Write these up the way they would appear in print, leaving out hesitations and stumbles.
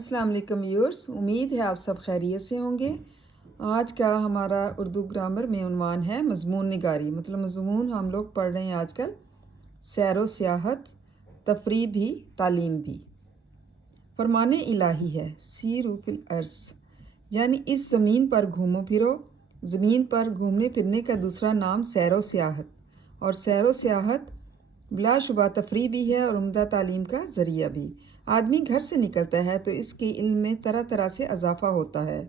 السلام علیکم ویورز، امید ہے آپ سب خیریت سے ہوں گے۔ آج کا ہمارا اردو گرامر میں عنوان ہے مضمون نگاری۔ مضمون ہم لوگ پڑھ رہے ہیں آج کل سیر و سیاحت، تفریح بھی، تعلیم بھی۔ فرمان الہی ہے سیروا فی الارض، یعنی اس زمین پر گھومو پھرو۔ زمین پر گھومنے پھرنے کا دوسرا نام سیر و سیاحت، اور سیر و سیاحت بلا شبہ تفریح بھی ہے اور عمدہ تعلیم کا ذریعہ بھی۔ آدمی گھر سے نکلتا ہے تو اس کے علم میں طرح طرح سے اضافہ ہوتا ہے،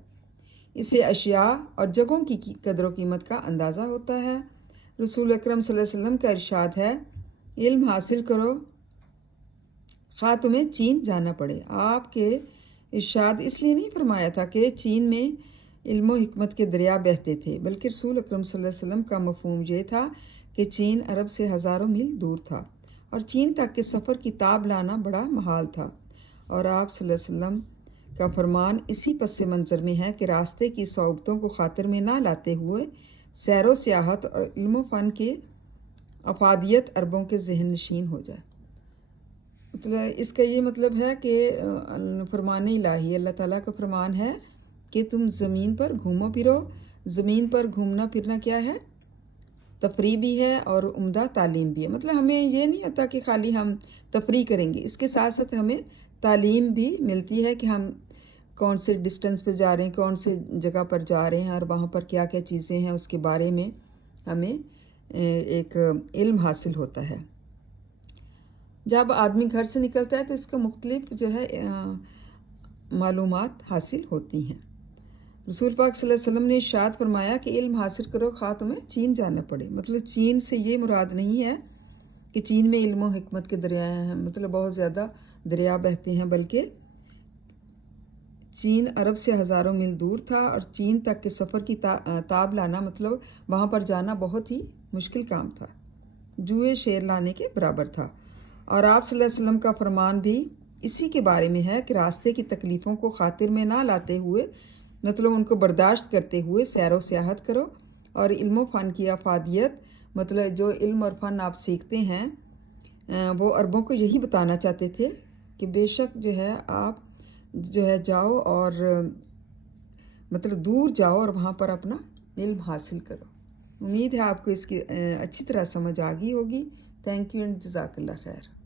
اسے اشیاء اور جگہوں کی قدر و قیمت کا اندازہ ہوتا ہے۔ رسول اکرم صلی اللہ علیہ وسلم کا ارشاد ہے، علم حاصل کرو خواہ تمہیں چین جانا پڑے۔ آپ کے ارشاد اس لیے نہیں فرمایا تھا کہ چین میں علم و حکمت کے دریا بہتے تھے، بلکہ رسول اکرم صلی اللہ علیہ وسلم کا مفہوم یہ تھا کہ چین عرب سے ہزاروں میل دور تھا اور چین تک کے سفر کی تاب لانا بڑا محال تھا، اور آپ صلی اللہ علیہ وسلم کا فرمان اسی پس منظر میں ہے کہ راستے کی صعوبتوں کو خاطر میں نہ لاتے ہوئے سیر و سیاحت اور علم و فن کی افادیت عربوں کے ذہن نشین ہو جائے۔ اس کا یہ مطلب ہے کہ فرمان الہی اللہ تعالیٰ کا فرمان ہے کہ تم زمین پر گھومو پھرو۔ زمین پر گھومنا پھرنا کیا ہے؟ تفریح بھی ہے اور عمدہ تعلیم بھی ہے۔ مطلب ہمیں یہ نہیں ہوتا کہ خالی ہم تفریح کریں گے، اس کے ساتھ ساتھ ہمیں تعلیم بھی ملتی ہے کہ ہم کون سے ڈسٹنس پہ جا رہے ہیں، کون سے جگہ پر جا رہے ہیں اور وہاں پر کیا کیا چیزیں ہیں، اس کے بارے میں ہمیں ایک علم حاصل ہوتا ہے۔ جب آدمی گھر سے نکلتا ہے تو اس کا مختلف معلومات حاصل ہوتی ہیں۔ رسول پاک صلی اللہ علیہ وسلم نے ارشاد فرمایا کہ علم حاصل کرو خواہ تمہیں چین جانا پڑے۔ مطلب چین سے یہ مراد نہیں ہے کہ چین میں علم و حکمت کے دریا ہیں، مطلب بہت زیادہ دریا بہتے ہیں، بلکہ چین عرب سے ہزاروں میل دور تھا اور چین تک کے سفر کی تاب لانا، مطلب وہاں پر جانا بہت ہی مشکل کام تھا، جوئے شیر لانے کے برابر تھا۔ اور آپ صلی اللہ علیہ وسلم کا فرمان بھی اسی کے بارے میں ہے کہ راستے کی تکلیفوں کو خاطر میں نہ لاتے ہوئے، مطلب ان کو برداشت کرتے ہوئے سیر و سیاحت کرو، اور علم و فن کی افادیت، مطلب جو علم اور فن آپ سیکھتے ہیں وہ عربوں کو یہی بتانا چاہتے تھے کہ بے شک آپ جاؤ اور مطلب دور جاؤ اور وہاں پر اپنا علم حاصل کرو۔ امید ہے آپ کو اس کی اچھی طرح سمجھ آ گئی ہوگی۔ تھینک یو اینڈ جزاک اللہ خیر۔